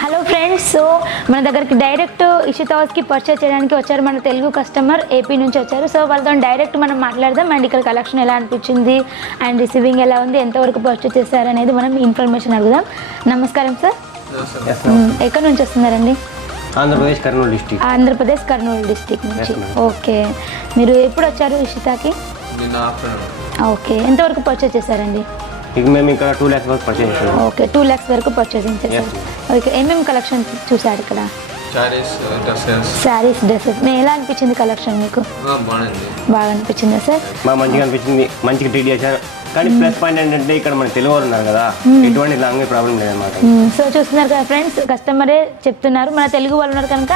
Hello friends, so మన దగ్గరికి direct Ishita హౌస్కి పర్చేస్ చేయడానికి వచ్చారు మన తెలుగు కస్టమర్, ఏపీ నుంచి వచ్చారు. సో వాళ్ళతో డైరెక్ట్ మనం మాట్లాడదాం అండ్ ఇక్కడ కలెక్షన్ ఎలా అనిపించింది అండ్ రిసీవింగ్ ఎలా ఉంది, ఎంతవరకు పర్చేస్ చేశారు అనేది మనం ఇన్ఫర్మేషన్ అడుగుదాం. నమస్కారం సార్, ఎక్కడి నుంచి వస్తున్నారండి? ఆంధ్రప్రదేశ్ కర్నూలు డిస్ట్రిక్ట్. ఆంధ్రప్రదేశ్ కర్నూలు డిస్ట్రిక్ట్ నుంచి. ఓకే, మీరు ఎప్పుడు వచ్చారు ఇషితాకి? ఓకే, ఎంతవరకు పర్చేస్ చేశారండి? మేము ఇక్కడ 2 lakhs వరకు పర్చేస్ చేసాం. ఓకే, 2 lakhs వరకు పర్చేసింగ్ చేశారు. ఓకే, ఏమేమి కలెక్షన్ చూసారు ఇక్కడ? శారీస్, డ్రెస్సెస్. మేము ఎలా అనిపించింది కలెక్షన్ మీకు? బాగా అనిపించిందా సార్? బాగా మంచిగా అనిపించింది, మంచిగా ట్రీట్ చేశారు. కానీ ప్లస్ పాయింట్ ఏంటంటే ఇక్కడ మన తెలుగు వాళ్ళు ఉన్నారు కదా, ఎటువంటి లాంగ్వేజ్ ప్రాబ్లం లేదన్నమాట. సో చూస్తున్నారు కదా ఫ్రెండ్స్, కస్టమరే చెప్తున్నారు మన తెలుగు వాళ్ళు ఉన్నారు కనుక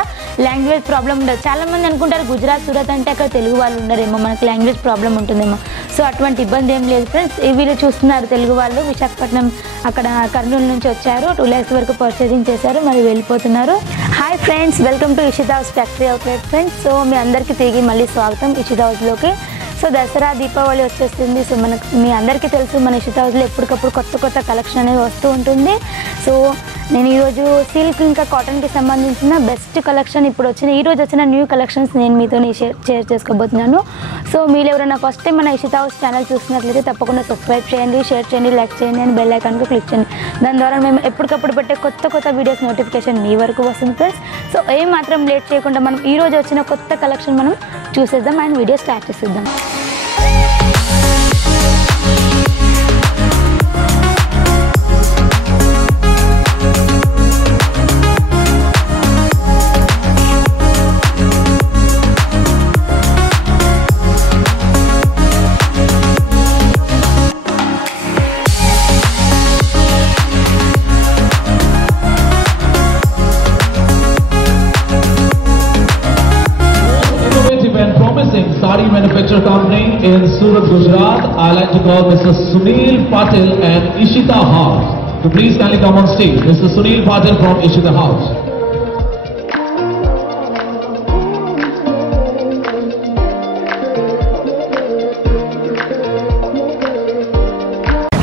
లాంగ్వేజ్ ప్రాబ్లం ఉండదు. చాలా మంది అనుకుంటారు గుజరాత్, సూరత్ అంటే అక్కడ తెలుగు వాళ్ళు ఉండరేమో, మనకు లాంగ్వేజ్ ప్రాబ్లం ఉంటుందేమో. సో అటువంటి ఇబ్బంది ఏం లేదు ఫ్రెండ్స్. వీళ్ళు చూస్తున్నారు తెలుగు వాళ్ళు విశాఖపట్నం అక్కడ కర్నూలు నుంచి వచ్చారు. 2 lakhs వరకు పర్చేసింగ్ చేశారు, మరి వెళ్ళిపోతున్నారు. Hi friends, welcome to Ishita house factory outlet friends. So మీ అందరికీ తిరిగి మళ్ళీ స్వాగతం ఇషితా హౌస్లోకి. సో దసరా, దీపావళి వచ్చేస్తుంది. సో మనకు మీ అందరికీ తెలుసు మన ఇషితా హౌస్లో ఎప్పటికప్పుడు కొత్త కలెక్షన్ అనేది వస్తూ ఉంటుంది. సో నేను ఈరోజు సిల్క్ ఇంకా కాటన్కి సంబంధించిన బెస్ట్ కలెక్షన్ ఈరోజు వచ్చిన న్యూ కలెక్షన్స్ నేను మీతో షేర్ చేసుకోబోతున్నాను. సో మీరు ఎవరైనా ఫస్ట్ టైం మన ఇషితా హౌస్ ఛానల్ చూసినట్లయితే తప్పకుండా సబ్స్క్రైబ్ చేయండి, షేర్ చేయండి, లైక్ చేయండి అండ్ బెల్ ఐకాన్కి క్లిక్ చేయండి. దాని ద్వారా మేము ఎప్పటికప్పుడు పెట్టే కొత్త వీడియోస్ నోటిఫికేషన్ మీ వరకు వస్తుంది ఫ్రెండ్స్. సో ఏం మాత్రం లేట్ చేయకుండా మనం ఈరోజు వచ్చిన కొత్త కలెక్షన్ మనం చూసేద్దాం అండ్ వీడియో స్టార్ట్ చేసేద్దాం. Sari manufacturer company in Surat, Gujarat. I like to call Mr. Sunil Patil and Ishita House. So please kindly come on stage. Mr. Sunil Patil from Ishita House.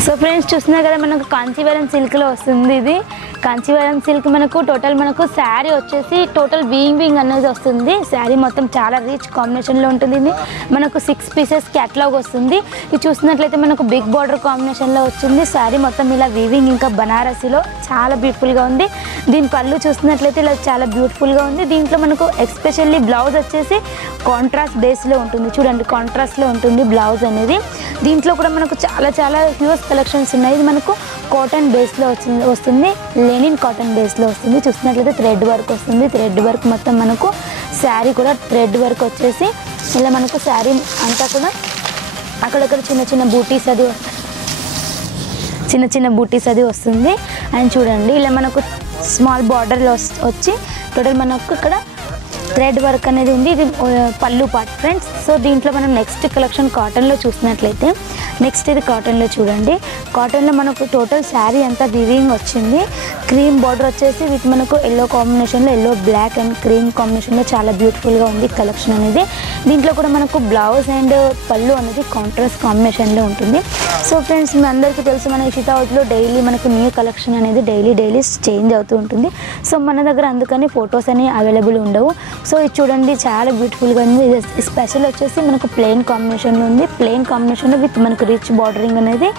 So friends చూస్తున్నారు కదా, మనకు కాంచీవరం సిల్క్లో వస్తుంది. ఇది Kanjeevaram silk మనకు total sari వచ్చేసి total weaving అనేది వస్తుంది. శారీ మొత్తం చాలా రిచ్ కాంబినేషన్లో ఉంటుంది. ఇది మనకు 6 pieces క్యాటలాగ్ వస్తుంది. ఇది చూసినట్లయితే మనకు బిగ్ బార్డర్ కాంబినేషన్లో వచ్చింది. శారీ మొత్తం ఇలా వీవింగ్ ఇంకా బనారసీలో చాలా బ్యూటిఫుల్గా ఉంది. దీని పళ్ళు చూసినట్లయితే ఇలా చాలా బ్యూటిఫుల్గా ఉంది. దీంట్లో మనకు ఎస్పెషల్లీ బ్లౌజ్ వచ్చేసి కాంట్రాస్ట్ బేస్లో ఉంటుంది. చూడండి, కాంట్రాస్ట్లో ఉంటుంది బ్లౌజ్ అనేది. దీంట్లో కూడా మనకు చాలా హ్యూజ్ కలెక్షన్స్ ఉన్నాయి. ఇది మనకు కాటన్ బేస్లో వస్తుంది, లెనిన్ కాటన్ బేస్లో వస్తుంది. చూసినట్లయితే థ్రెడ్ వర్క్ వస్తుంది. థ్రెడ్ వర్క్ మొత్తం మనకు శారీ కూడా థ్రెడ్ వర్క్ వచ్చేసి ఇలా మనకు శారీ అంతా కూడా అక్కడక్కడ చిన్న బూటీస్ అది చిన్న బూటీస్ అది వస్తుంది. అండ్ చూడండి ఇలా మనకు స్మాల్ బార్డర్లో వచ్చి టోటల్ మనకు ఇక్కడ థ్రెడ్ వర్క్ అనేది ఉంది. ఇది పళ్ళు పార్ట్ ఫ్రెండ్స్. సో దీంట్లో మనం నెక్స్ట్ కలెక్షన్ కాటన్లో చూసినట్లయితే నెక్స్ట్ ఇది కాటన్లో చూడండి. కాటన్లో మనకు టోటల్ శారీ అంతా వీవింగ్ వచ్చింది. క్రీమ్ బార్డర్ వచ్చేసి విత్ మనకు ఎల్లో కాంబినేషన్లో, ఎల్లో బ్లాక్ అండ్ క్రీమ్ కాంబినేషన్లో చాలా బ్యూటిఫుల్గా ఉంది కలెక్షన్ అనేది. దీంట్లో కూడా మనకు బ్లౌజ్ అండ్ పళ్ళు అనేది కాంట్రాస్ట్ కాంబినేషన్లో ఉంటుంది. సో ఫ్రెండ్స్ మీ అందరికీ తెలుసు మన ఇషితా హౌస్లో డైలీ మనకు న్యూ కలెక్షన్ అనేది డైలీ చేంజ్ అవుతూ ఉంటుంది. సో మన దగ్గర అందుకని ఫొటోస్ అనేవి అవైలబుల్ ఉండవు. సో ఇది చూడండి చాలా బ్యూటిఫుల్గా ఉంది. ఇది స్పెషల్ వచ్చేసి మనకు ప్లెయిన్ కాంబినేషన్లో ఉంది. ప్లెయిన్ కాంబినేషన్లో విత్ మనకు రిచ్ బార్డరింగ్ అనేది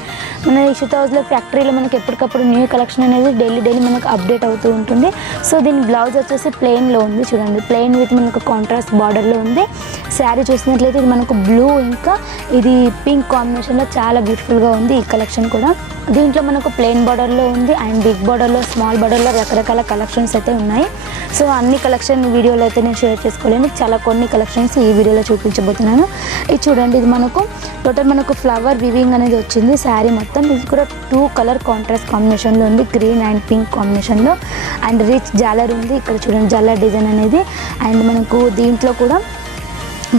మన ఇషితా హౌస్లో ఫ్యాక్టరీలో మనకు ఎప్పటికప్పుడు న్యూ కలెక్షన్ అనేది డైలీ మనకు అప్డేట్ అవుతూ ఉంటుంది. సో దీని బ్లౌజ్ వచ్చేసి ప్లెయిన్లో ఉంది. చూడండి, ప్లెయిన్ విత్ మనకు కాంట్రాస్ట్ బార్డర్లో ఉంది. శారీ చూసినట్లయితే ఇది మనకు బ్లూ ఇంకా ఇది పింక్ కాంబినేషన్లో చాలా బ్యూటిఫుల్గా ఉంది ఈ కలెక్షన్ కూడా. దీంట్లో మనకు ప్లెయిన్ బార్డర్లో ఉంది అండ్ బిగ్ బార్డర్లో, స్మాల్ బార్డర్లో రకరకాల కలెక్షన్స్ అయితే ఉన్నాయి. సో అన్ని కలెక్షన్ వీడియోలో అయితే నేను షేర్ చేసుకోలేను, చాలా కొన్ని కలెక్షన్స్ ఈ వీడియోలో చూపించబోతున్నాను. ఇది చూడండి, ఇది మనకు టోటల్ మనకు ఫ్లవర్ వివింగ్ అనేది వచ్చింది శారీ మొత్తం. ఇది కూడా 2 color కాంట్రాస్ట్ కాంబినేషన్లో ఉంది, గ్రీన్ అండ్ పింక్ కాంబినేషన్లో. అండ్ రిచ్ జాలర్ ఉంది ఇక్కడ చూడండి, జాలర్ డిజైన్ అనేది. అండ్ మనకు దీంట్లో కూడా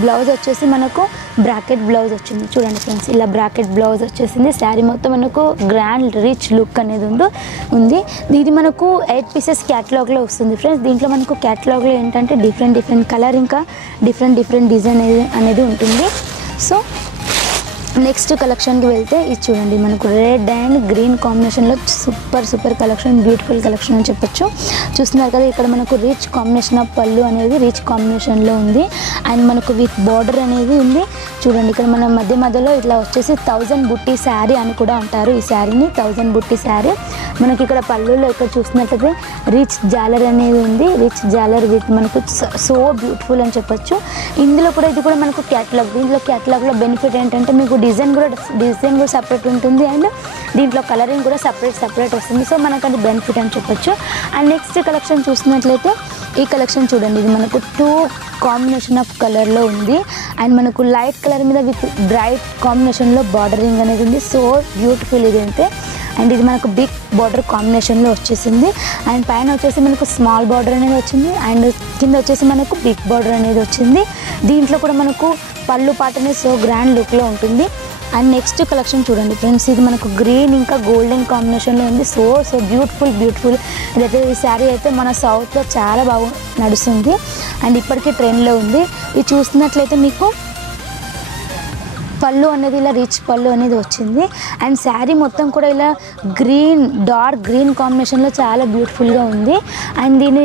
బ్లౌజ్ వచ్చేసి మనకు బ్రాకెట్ బ్లౌజ్ వచ్చింది. చూడండి ఫ్రెండ్స్, ఇలా బ్రాకెట్ బ్లౌజ్ వచ్చేసింది. శారీ మొత్తం మనకు గ్రాండ్ రిచ్ లుక్ అనేది ఉంది. ఇది మనకు 8 pieces క్యాటలాగ్లో వస్తుంది ఫ్రెండ్స్. దీంట్లో మనకు క్యాటలాగ్లో ఏంటంటే డిఫరెంట్ కలర్ ఇంకా డిఫరెంట్ డిజైన్ అనేది ఉంటుంది. సో నెక్స్ట్ కలెక్షన్కి వెళ్తే ఇది చూడండి, మనకు రెడ్ అండ్ గ్రీన్ కాంబినేషన్లో సూపర్ కలెక్షన్, బ్యూటిఫుల్ కలెక్షన్ అని చెప్పొచ్చు. చూస్తున్నారు కదా, ఇక్కడ మనకు రిచ్ కాంబినేషన్ ఆఫ్ పళ్ళు అనేది రిచ్ కాంబినేషన్లో ఉంది. అండ్ మనకు విత్ బార్డర్ అనేది ఉంది. చూడండి, ఇక్కడ మన మధ్యలో ఇట్లా వచ్చేసి 1000 బుట్టి శారీ అని కూడా అంటారు. ఈ శారీని 1000 బుట్టి శారీ. మనకి ఇక్కడ పళ్ళులో ఇక్కడ చూసినట్లయితే రిచ్ జాలర్ అనేది ఉంది. రిచ్ జాలర్ విత్ మనకు సో బ్యూటిఫుల్ అని చెప్పొచ్చు. ఇందులో కూడా ఇది కూడా మనకు క్యాటలాగ్. దీంట్లో క్యాటలాగ్లో బెనిఫిట్ ఏంటంటే మీకు డిజైన్ కూడా సపరేట్ ఉంటుంది. అండ్ దీంట్లో కలరింగ్ కూడా సపరేట్ వస్తుంది. సో మనకు అది బెనిఫిట్ అని చెప్పొచ్చు. అండ్ నెక్స్ట్ కలెక్షన్ చూసినట్లయితే ఈ కలెక్షన్ చూడండి, ఇది మనకు 2 కాంబినేషన్ ఆఫ్ కలర్లో ఉంది. అండ్ మనకు లైట్ కలర్ మీద విత్ బ్రైట్ కాంబినేషన్లో బార్డరింగ్ అనేది ఉంది. సో బ్యూటిఫుల్ ఇది అయితే. అండ్ ఇది మనకు బిగ్ బార్డర్ కాంబినేషన్లో వచ్చేసింది. అండ్ పైన వచ్చేసి మనకు స్మాల్ బార్డర్ అనేది వచ్చింది. అండ్ కింద వచ్చేసి మనకు బిగ్ బార్డర్ అనేది వచ్చింది. దీంట్లో కూడా మనకు పళ్ళు పాట అనేది సో గ్రాండ్ లుక్లో ఉంటుంది. అండ్ నెక్స్ట్ కలెక్షన్ చూడండి ఫ్రెండ్స్, ఇది మనకు గ్రీన్ ఇంకా గోల్డెన్ కాంబినేషన్లో ఉంది. So beautiful. ఇదైతే ఈ శారీ అయితే మన సౌత్లో చాలా బాగా నడుస్తుంది అండ్ ఇప్పటికీ ట్రెండ్లో ఉంది. ఇది చూస్తున్నట్లయితే మీకు పళ్ళు అనేది ఇలా రిచ్ పళ్ళు అనేది వచ్చింది. అండ్ శారీ మొత్తం కూడా ఇలా డార్క్ గ్రీన్ కాంబినేషన్లో చాలా బ్యూటిఫుల్గా ఉంది. అండ్ దీని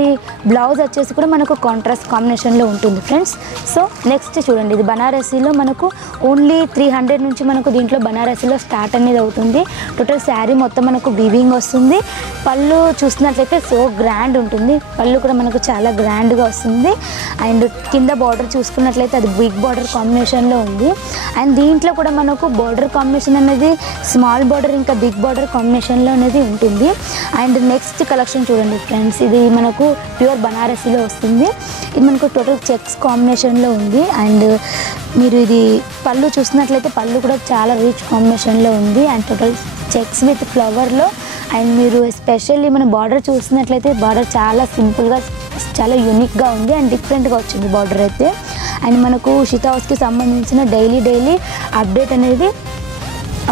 బ్లౌజ్ వచ్చేసి కూడా మనకు కాంట్రాస్ట్ కాంబినేషన్లో ఉంటుంది ఫ్రెండ్స్. సో నెక్స్ట్ చూడండి, ఇది బనారసీలో మనకు ఓన్లీ 300 నుంచి మనకు దీంట్లో బనారసీలో స్టార్ట్ అనేది అవుతుంది. టోటల్ శారీ మొత్తం మనకు వీవింగ్ వస్తుంది. పళ్ళు చూసినట్లయితే సో గ్రాండ్ ఉంటుంది. పళ్ళు కూడా మనకు చాలా గ్రాండ్గా వస్తుంది. అండ్ కింద బార్డర్ చూసుకున్నట్లయితే అది బిగ్ బార్డర్ కాంబినేషన్లో ఉంది. అండ్ దీంట్లో కూడా మనకు బార్డర్ కాంబినేషన్ అనేది స్మాల్ బార్డర్ ఇంకా బిగ్ బార్డర్ కాంబినేషన్లో అనేది ఉంటుంది. అండ్ నెక్స్ట్ కలెక్షన్ చూడండి ఫ్రెండ్స్, ఇది మనకు ప్యూర్ బనారసీలో వస్తుంది. ఇది మనకు టోటల్ చెక్స్ కాంబినేషన్లో ఉంది. అండ్ మీరు ఇది పళ్ళు చూసినట్లయితే పళ్ళు కూడా చాలా రిచ్ కాంబినేషన్లో ఉంది. అండ్ టోటల్ చెక్స్ విత్ ఫ్లవర్లో. అండ్ మీరు ఎస్పెషల్లీ మన బార్డర్ చూసినట్లయితే బార్డర్ చాలా సింపుల్గా చాలా యూనిక్గా ఉంది అండ్ డిఫరెంట్గా వచ్చింది బార్డర్ అయితే. అండ్ మనకు ఉషితా హౌస్కి సంబంధించిన డైలీ అప్డేట్ అనేది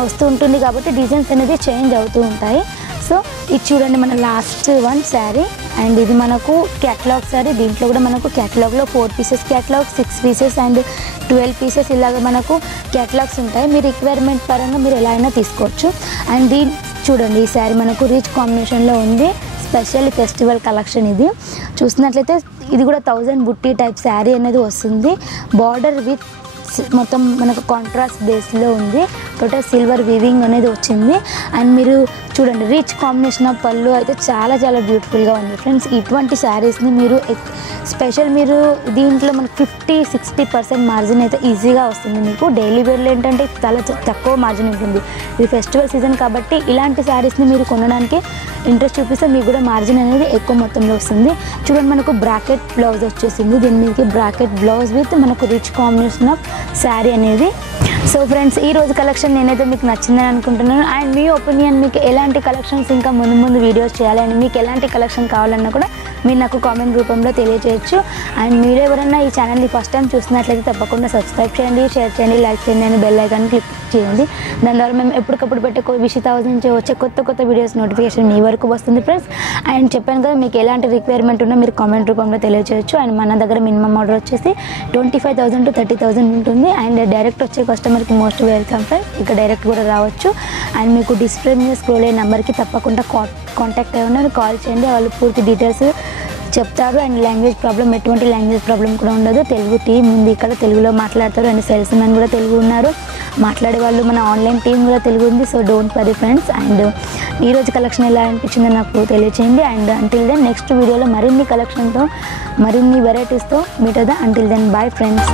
వస్తూ ఉంటుంది కాబట్టి డిజైన్స్ అనేది చేంజ్ అవుతూ ఉంటాయి. సో ఇది చూడండి మన లాస్ట్ వన్ శారీ. అండ్ ఇది మనకు క్యాటలాగ్ శారీ. దీంట్లో కూడా మనకు క్యాటలాగ్లో 4 pieces catalogue, 6 pieces and 12 pieces ఇలాగ మనకు క్యాటలాగ్స్ ఉంటాయి. మీ రిక్వైర్మెంట్ పరంగా మీరు ఎలా అయినా తీసుకోవచ్చు. అండ్ చూడండి, ఈ శారీ మనకు రిచ్ కాంబినేషన్లో ఉంది. స్పెషల్ ఫెస్టివల్ కలెక్షన్ ఇది. చూసినట్లయితే ఇది కూడా 1000 బుట్టి టైప్ శారీ అనేది వస్తుంది. బార్డర్ విత్ మొత్తం మనకు కాంట్రాస్ట్ బేస్లో ఉంది. టోటల్ సిల్వర్ వీవింగ్ అనేది వచ్చింది. అండ్ మీరు చూడండి, రిచ్ కాంబినేషన్ ఆఫ్ పళ్ళు అయితే చాలా బ్యూటిఫుల్గా ఉంది ఫ్రెండ్స్. ఇటువంటి శారీస్ని మీరు స్పెషల్ మీరు దీంట్లో మనకు 50-60% మార్జిన్ అయితే ఈజీగా వస్తుంది. మీకు డైలీ వేర్లో ఏంటంటే చాలా తక్కువ మార్జిన్ ఉంటుంది. ఇది ఫెస్టివల్ సీజన్ కాబట్టి ఇలాంటి శారీస్ని మీరు కొనడానికి ఇంట్రెస్ట్ చూపిస్తే మీకు కూడా మార్జిన్ అనేది ఎక్కువ మొత్తంలో వస్తుంది. చూడండి, మనకు బ్రాకెట్ బ్లౌజ్ వచ్చేసింది. దీని మీదకి బ్రాకెట్ బ్లౌజ్ విత్ మనకు రిచ్ కాంబినేషన్ ఆఫ్ శారీ అనేది. సో ఫ్రెండ్స్, ఈ రోజు కలెక్షన్ నేనైతే మీకు నచ్చిందని అనుకుంటున్నాను. అండ్ మీ ఒపీనియన్, మీకు ఎలాంటి కలెక్షన్స్ ఇంకా ముందు వీడియోస్ చేయాలని, మీకు ఎలాంటి కలెక్షన్ కావాలన్నా కూడా మీరు నాకు కామెంట్ రూపంలో తెలియజేయచ్చు. అండ్ మీరు ఎవరైనా ఈ ఛానల్ని ఫస్ట్ టైం చూసినట్లయితే తప్పకుండా సబ్స్క్రైబ్ చేయండి, షేర్ చేయండి, లైక్ చేయండి అని బెల్ ఐకాన్ క్లిక్ చేయండి. దాని ద్వారా మేము ఎప్పటికప్పుడు పెట్టే ఉషితా హౌస్ నుంచి వచ్చే కొత్త వీడియోస్ నోటిఫికేషన్ మీ వరకు వస్తుంది ఫ్రెండ్స్. అండ్ చెప్పాను కదా, మీకు ఎలాంటి రిక్వైర్మెంట్ ఉన్నా మీరు కామెంట్ రూపంలో తెలియజేయచ్చు. అండ్ మన దగ్గర మినిమం ఆర్డర్ వచ్చేసి 25,000 to 30,000 ఉంటుంది. అండ్ డైరెక్ట్ వచ్చే కస్టమర్కి మోస్ట్ వెల్కమ్ ఫ్రెండ్స్. ఇక్కడ డైరెక్ట్ కూడా రావచ్చు. అండ్ మీకు డిస్ప్లే మీద స్క్రోల్ అయ్యే నెంబర్కి తప్పకుండా కాంటాక్ట్ అయ్యి కాల్ చేయండి. వాళ్ళు పూర్తి డీటెయిల్స్ చెప్తారు. అండ్ లాంగ్వేజ్ ప్రాబ్లం, ఎటువంటి లాంగ్వేజ్ ప్రాబ్లం కూడా ఉండదు. తెలుగు టీం ఉంది ఇక్కడ, తెలుగులో మాట్లాడతారు. అండ్ సేల్స్ మ్యాన్ కూడా తెలుగు ఉన్నారు, మాట్లాడే వాళ్ళు మన ఆన్లైన్ టీం కూడా తెలుగు ఉంది. So don't worry friends. And ఈరోజు కలెక్షన్ ఎలా అనిపించిందో నాకు తెలియచేయండి. అండ్ అంటిల్ దెన్ నెక్స్ట్ వీడియోలో మరిన్ని కలెక్షన్తో మరిన్ని వెరైటీస్తో మీట్ అవుదాం. Until then bye friends.